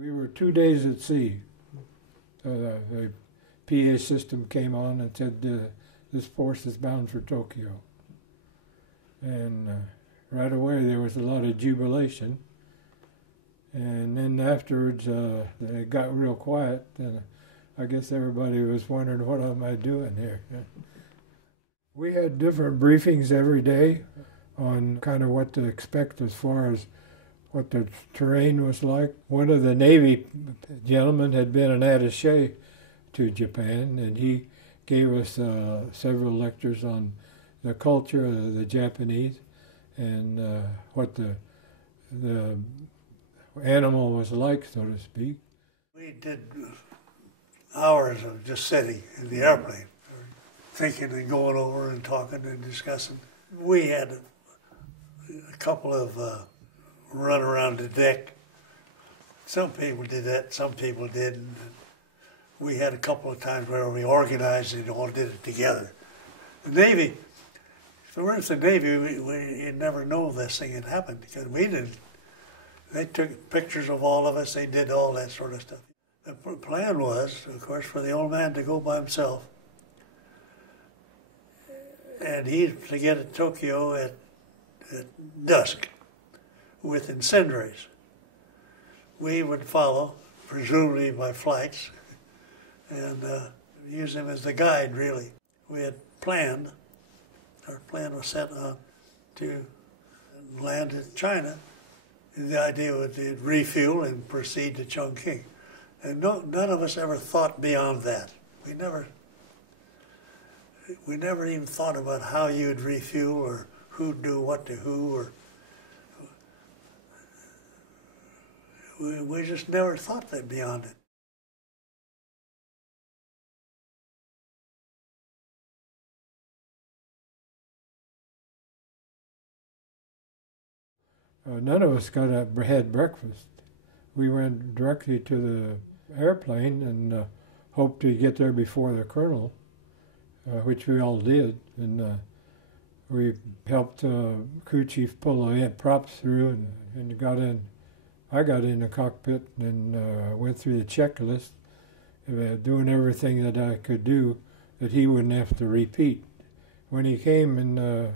We were 2 days at sea. The PA system came on and said, this force is bound for Tokyo. And right away there was a lot of jubilation. And then afterwards it got real quiet, and I guess everybody was wondering, what am I doing here? We had different briefings every day on kind of what to expect as far as what the terrain was like. One of the Navy gentlemen had been an attaché to Japan, and he gave us several lectures on the culture of the Japanese and what the animal was like, so to speak. We did hours of just sitting in the airplane, thinking and going over and talking and discussing. We had a couple of run around the deck. Some people did that, some people didn't. We had a couple of times where we organized and all did it together. The Navy, if we were in the Navy, you'd never know this thing had happened because we didn't. They took pictures of all of us, they did all that sort of stuff. The plan was, of course, for the old man to go by himself, and he to get to Tokyo at dusk with incendiaries. We would follow, presumably by flights, and use him as the guide, really. We had planned, our plan was set on to land in China. The idea was to refuel and proceed to Chongqing. And none of us ever thought beyond that. We never even thought about how you'd refuel or who'd do what to who, or we just never thought that beyond it. None of us had breakfast. We went directly to the airplane and hoped to get there before the colonel, which we all did. And we helped crew chief pull the props through and got in. I got in the cockpit and went through the checklist, doing everything that I could do that he wouldn't have to repeat. When he came and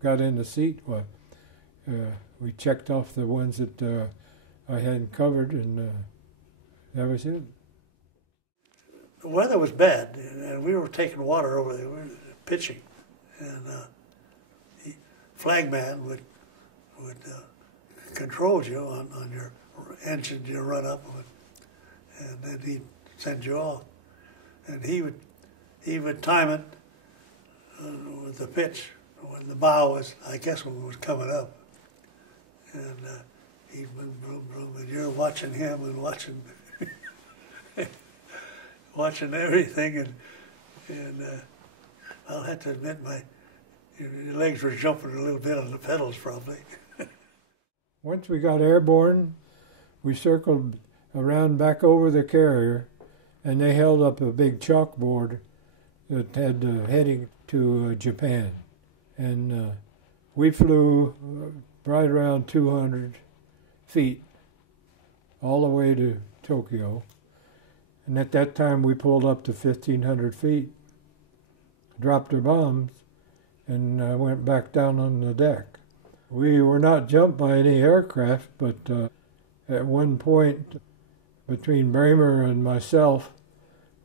got in the seat, we checked off the ones that I hadn't covered, and that was it. The weather was bad, and we were taking water over there. We were pitching, and the flagman would control you on your engine you run up on, and then he'd send you off, and he would time it with the pitch when the bow was, I guess, when it was coming up. And he'd boom, boom, boom, and you're watching him and watching, watching everything, and I'll have to admit your legs were jumping a little bit on the pedals probably. Once we got airborne, we circled around back over the carrier, and they held up a big chalkboard that had heading to Japan, and we flew right around 200 feet all the way to Tokyo. And at that time we pulled up to 1,500 feet, dropped our bombs, and went back down on the deck. We were not jumped by any aircraft, but at one point between Bramer and myself,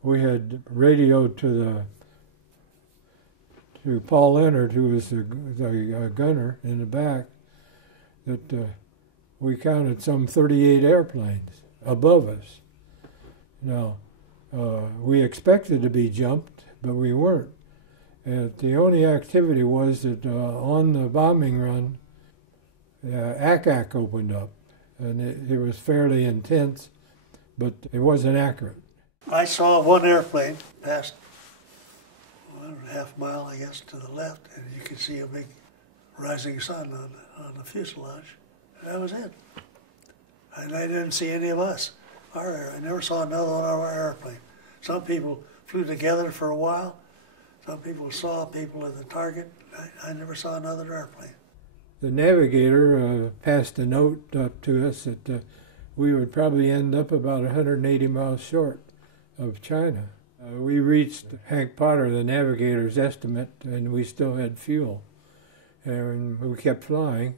we had radioed to Paul Leonard, who was the gunner in the back, that we counted some 38 airplanes above us. Now, we expected to be jumped, but we weren't. And the only activity was that on the bombing run, ACAC opened up, and it was fairly intense, but it wasn't accurate. I saw one airplane pass 1.5 mile, I guess, to the left, and you could see a big rising sun on the fuselage. That was it. And I didn't see any of us. I never saw another one of our airplane. Some people flew together for a while. Some people saw people at the target. I never saw another airplane. The navigator passed a note up to us that we would probably end up about 180 miles short of China. We reached Hank Potter, the navigator's estimate, and we still had fuel. And we kept flying.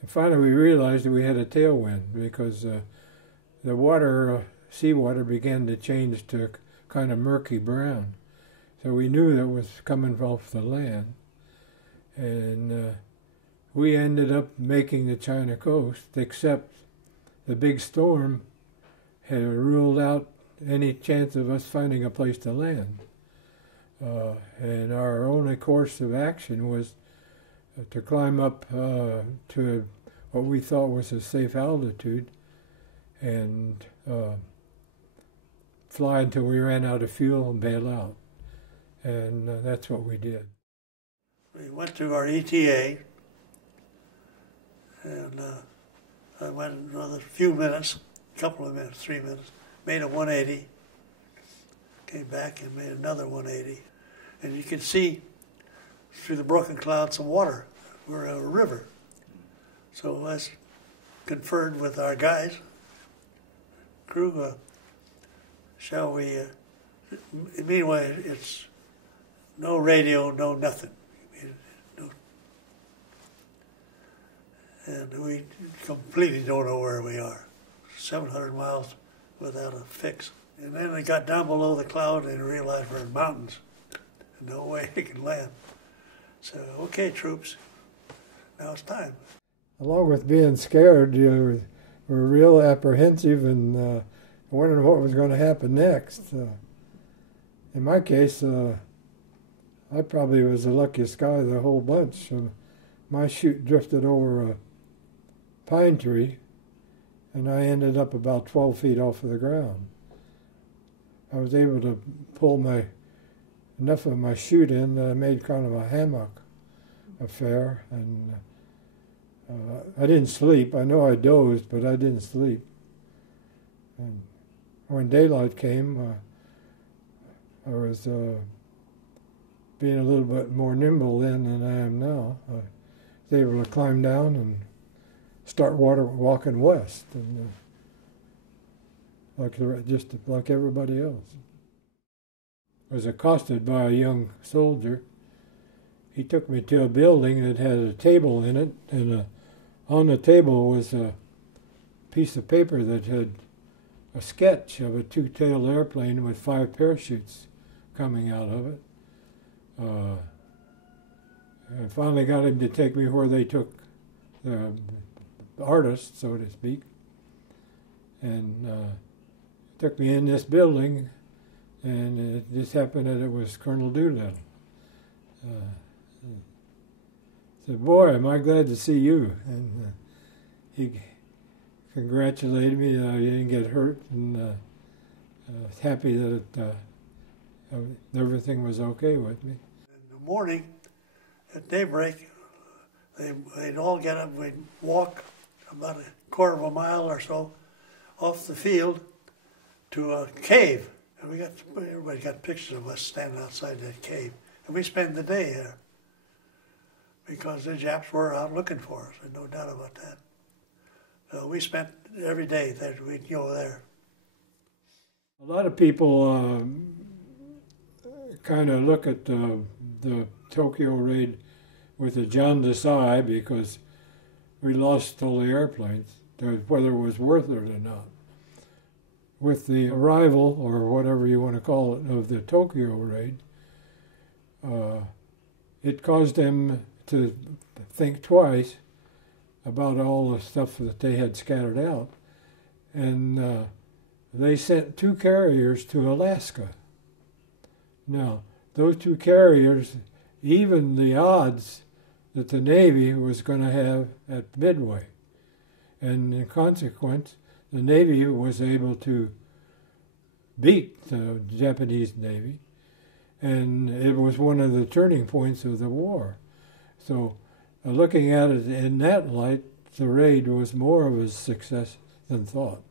And finally we realized that we had a tailwind because the water, seawater, began to change to kind of murky brown. So we knew that it was coming off the land. And we ended up making the China coast, except the big storm had ruled out any chance of us finding a place to land. And our only course of action was to climb up to what we thought was a safe altitude and fly until we ran out of fuel and bail out. And that's what we did. We went to our ETA, and I went another few minutes, a couple of minutes, 3 minutes, made a 180, came back and made another 180. And you could see through the broken clouds some water. We're a river. So I conferred with our guys, crew, shall we, meanwhile, it's no radio, no nothing. And we completely don't know where we are. 700 miles without a fix. And then we got down below the cloud and realized we're in mountains. No way we can land. So, okay, troops, now it's time. Along with being scared, you were real apprehensive and wondering what was going to happen next. In my case, I probably was the luckiest guy of the whole bunch. My chute drifted over a pine tree, and I ended up about 12 feet off of the ground. I was able to pull enough of my chute in that I made kind of a hammock affair, and I didn't sleep. I know I dozed, but I didn't sleep. And when daylight came, I was being a little bit more nimble then than I am now. I was able to climb down and start walking west, and just like everybody else. I was accosted by a young soldier. He took me to a building that had a table in it, and on the table was a piece of paper that had a sketch of a two-tailed airplane with 5 parachutes coming out of it. I finally got him to take me where they took the artist, so to speak, and took me in this building, and it just happened that it was Colonel Doolittle. Said, "Boy, am I glad to see you," and he congratulated me that I didn't get hurt, and happy that everything was okay with me. In the morning, at daybreak, they'd all get up, we'd walk about a quarter of a mile or so off the field to a cave. And everybody got pictures of us standing outside that cave. And we spent the day there because the Japs were out looking for us, and no doubt about that. So we spent every day that we'd go there. A lot of people kind of look at the Tokyo raid with a jaundiced eye because we lost all the airplanes, whether it was worth it or not. With the arrival, or whatever you want to call it, of the Tokyo raid, it caused them to think twice about all the stuff that they had scattered out, and they sent 2 carriers to Alaska. Now, those 2 carriers evened the odds that the Navy was going to have at Midway. And in consequence, the Navy was able to beat the Japanese Navy, and it was one of the turning points of the war. So looking at it in that light, the raid was more of a success than thought.